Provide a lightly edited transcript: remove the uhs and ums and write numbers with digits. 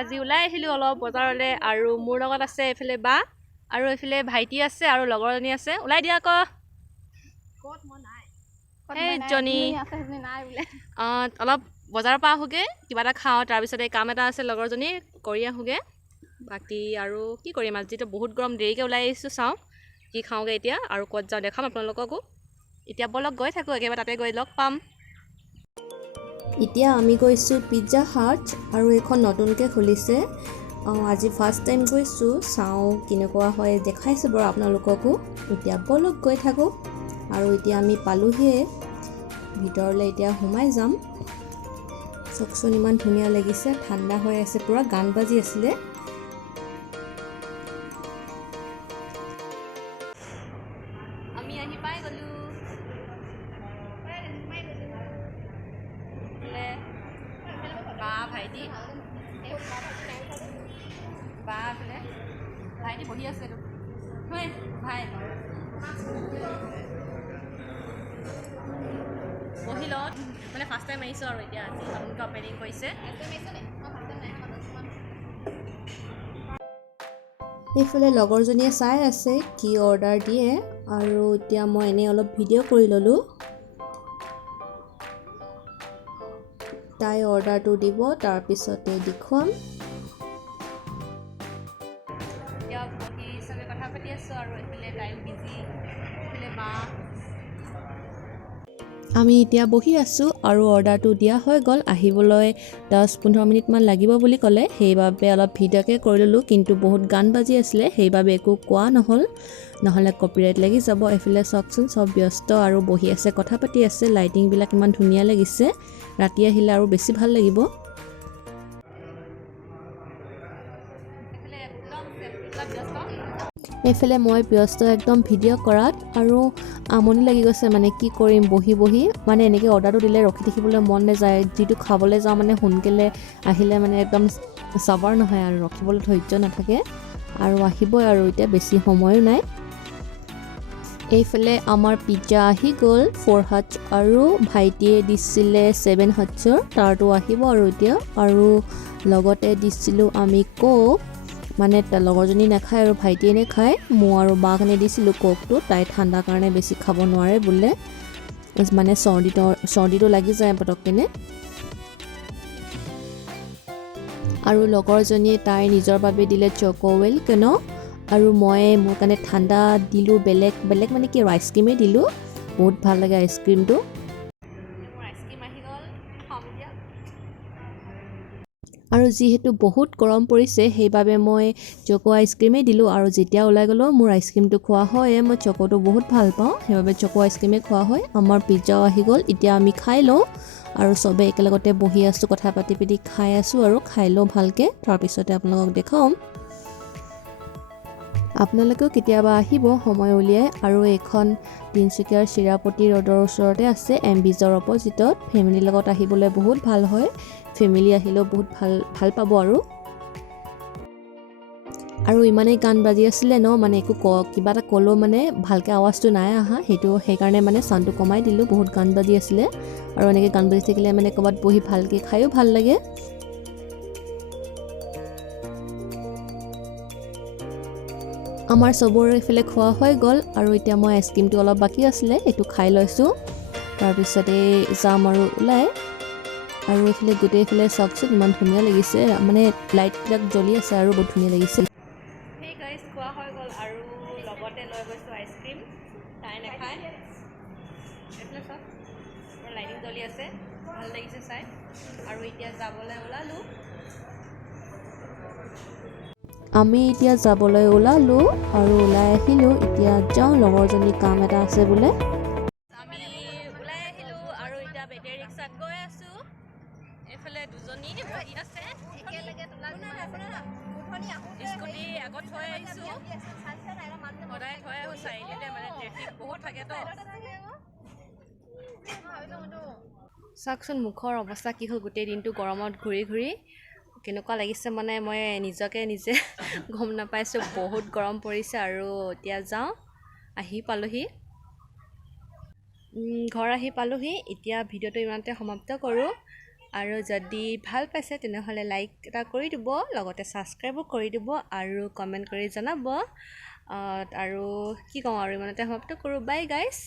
আজি ওলাই আহিলোঁ অলপ বজাৰলৈ আৰু মোৰ লগত আছে এইফালে বা আৰু এইফালে ভাইটি আছে আৰু লগৰজনী আছে ওলাই দিয়া আকৌ জনী অলপ বজাৰৰ পৰা আহোঁগৈ কিবা এটা খাওঁ তাৰপিছতে কাম এটা আছে লগৰজনী কৰি আহোঁগৈ বাকী আৰু কি কৰিম আজিতো বহুত গৰম দেৰিকৈ ওলাই আহিছোঁ চাওঁ কি খাওঁগৈ এতিয়া আৰু ক'ত যাওঁ দেখাম আপোনালোককো এতিয়া বলক গৈ থাকোঁ একেবাৰে তাতে গৈ লগ পাম এতিয়া আমি গৈছোঁ পিজ্জা হাট আৰু এইখন নতুনকৈ খুলিছে আজি ফাৰ্ষ্ট টাইম গৈছোঁ চাওঁ কেনেকুৱা হয় দেখাইছোঁ বাৰু আপোনালোককো এতিয়া বলক গৈ থাকোঁ আৰু এতিয়া আমি পালোহিয়ে ভিতৰলৈ এতিয়া সোমাই যাম চাওকচোন ইমান ধুনীয়া লাগিছে ঠাণ্ডা হৈ আছে পুৰা গান বাজি আছিলে আমি আহি পাই গ'লোঁ বা ভাইটি বা বোলে ভাইটি বহি আছে ভাই বহি ল মানে ফাৰ্ষ্ট টাইম আহিছোঁ আৰু এতিয়া আজি নতুনকৈ অপেনিং কৰিছে এইফালে লগৰজনীয়ে চাই আছে কি অৰ্ডাৰ দিয়ে আৰু এতিয়া মই এনেই অলপ ভিডিঅ' কৰি ল'লোঁ তাই অৰ্ডাৰটো দিব তাৰপিছতে দেখুৱাম এতিয়া বহি চবে কথা পাতি আছোঁ আৰু এইফালে টাইম বিজি এইফালে বা আমি এতিয়া বহি আছোঁ আৰু অৰ্ডাৰটো দিয়া হৈ গ'ল আহিবলৈ 10-15 মিনিটমান লাগিব বুলি ক'লে সেইবাবে অলপ ভিডিঅ'কে কৰি ল'লোঁ কিন্তু বহুত গান বাজি আছিলে সেইবাবে একো কোৱা নহ'লে কপিৰাইট লাগি যাব এইফালে চাওকচোন চব ব্যস্ত আৰু বহি আছে কথা পাতি আছে লাইটিংবিলাক ইমান ধুনীয়া লাগিছে ৰাতি আহিলে আৰু বেছি ভাল লাগিব এইফালে মই ব্যস্ত একদম ভিডিঅ' কৰাত আৰু আমনি লাগি গৈছে মানে কি কৰিম বহি মানে এনেকৈ অৰ্ডাৰটো দিলে ৰখি থাকিবলৈ মন নাযায় যিটো খাবলৈ যাওঁ মানে সোনকালে আহিলে মানে একদম চাবাৰ নহয় আৰু ৰখিবলৈ ধৈৰ্য নাথাকে আৰু আহিবই আৰু এতিয়া বেছি সময়ো নাই এইফালে আমাৰ পিজ্জা আহি গ'ল 4 হাৰ্টছ আৰু ভাইটিয়ে দিছিলে 7 হাৰ্টছৰ তাৰটো আহিব আৰু এতিয়া আৰু লগতে দিছিলোঁ আমি কোক মানে লগৰজনী নাখায় আৰু ভাইটিয়ে নাখায় মই আৰু বাৰ কাৰণে দিছিলোঁ কোকটো তাই ঠাণ্ডাৰ কাৰণে বেছি খাব নোৱাৰে বোলে মানে চৰ্দিটো লাগি যায় পটককেনে আৰু লগৰজনীয়ে তাই নিজৰ বাবে দিলে চক'ৱেল কেন আৰু মই মোৰ কাৰণে ঠাণ্ডা দিলোঁ বেলেগ মানে কি আইচক্ৰীমেই দিলোঁ বহুত ভাল লাগে আইচক্ৰীমটো আৰু যিহেতু বহুত গৰম পৰিছে সেইবাবে মই চকো আইচক্ৰীমেই দিলোঁ আৰু যেতিয়া ওলাই গ'লোঁ মোৰ আইচক্ৰীমটো খোৱা হয় মই চকোটো বহুত ভাল পাওঁ সেইবাবে চকো আইচক্ৰীমেই খোৱা হয় আমাৰ পিজ্জাও আহি গ'ল এতিয়া আমি খাই লওঁ আৰু চবে একেলগতে বহি আছোঁ কথা পাতি খাই আছোঁ আৰু খাই লওঁ ভালকৈ তাৰপিছতে আপোনালোকক দেখাম আপোনালোকেও কেতিয়াবা আহিব সময় উলিয়াই আৰু এইখন তিনিচুকীয়াৰ চিৰাপতি ৰোডৰ ওচৰতে আছে এমবিজৰ অপজিটত ফেমিলিৰ লগত আহিবলৈ বহুত ভাল হয় ফেমিলি আহিলেও বহুত ভাল পাব আৰু ইমানেই গান বাজি আছিলে ন মানে কিবা এটা ক'লেও মানে ভালকৈ আৱাজটো নাই অহা সেইকাৰণে মানে চাউণ্ডটো কমাই দিলোঁ বহুত গান বাজি আছিলে আৰু এনেকৈ গান বাজি থাকিলে মানে ক'ৰবাত বহি ভালকৈ খায়ো ভাল লাগে আমাৰ চবৰে এইফালে খোৱা হৈ গ'ল আৰু এতিয়া মই আইচক্ৰীমটো অলপ বাকী আছিলে এইটো খাই লৈছোঁ তাৰপিছতে যাম আৰু ওলাই আৰু এইফালে গোটেইফালে চাওকচোন ইমান ধুনীয়া লাগিছে মানে লাইটবিলাক জ্বলি আছে আৰু বহুত ধুনীয়া লাগিছে সেই গাইজ খোৱা হৈ গ'ল আৰু লগতে লৈ গৈছোঁ আইচক্ৰীম তাই নাখায় এইফালে চাওক লাইটিং জ্বলি আছে ভাল লাগিছে চাই আৰু এতিয়া যাবলৈ ওলালোঁ আমি এতিয়া যাবলৈ ওলালোঁ আৰু ওলাই আহিলোঁ এতিয়া যাওঁ লগৰজনী কাম এটা আছে বোলে আমি ওলাই আহিলোঁ আৰু এতিয়া বেটেৰী ৰিক্সাত গৈ আছোঁ এইফালে দুজনী বহি আছে স্কুটি আগত থৈ আহিছোঁ সদায় থৈ আহোঁ চাৰিআলিতে মানে ট্ৰেফিক বহুত থাকেতো চাওকচোন মুখৰ অৱস্থা কি হ'ল গোটেই দিনটো গৰমত ঘূৰি কেনেকুৱা লাগিছে মানে মই নিজে গম নাপাইছোঁ বহুত গৰম পৰিছে আৰু এতিয়া যাওঁ ঘৰ আহি পালোহি এতিয়া ভিডিঅ'টো ইমানতে সমাপ্ত কৰোঁ আৰু যদি ভাল পাইছে তেনেহ'লে লাইক এটা কৰি দিব লগতে ছাবস্ক্ৰাইবো কৰি দিব আৰু কমেণ্ট কৰি জনাব আৰু কি কওঁ আৰু ইমানতে সমাপ্ত কৰোঁ বাই গাইছ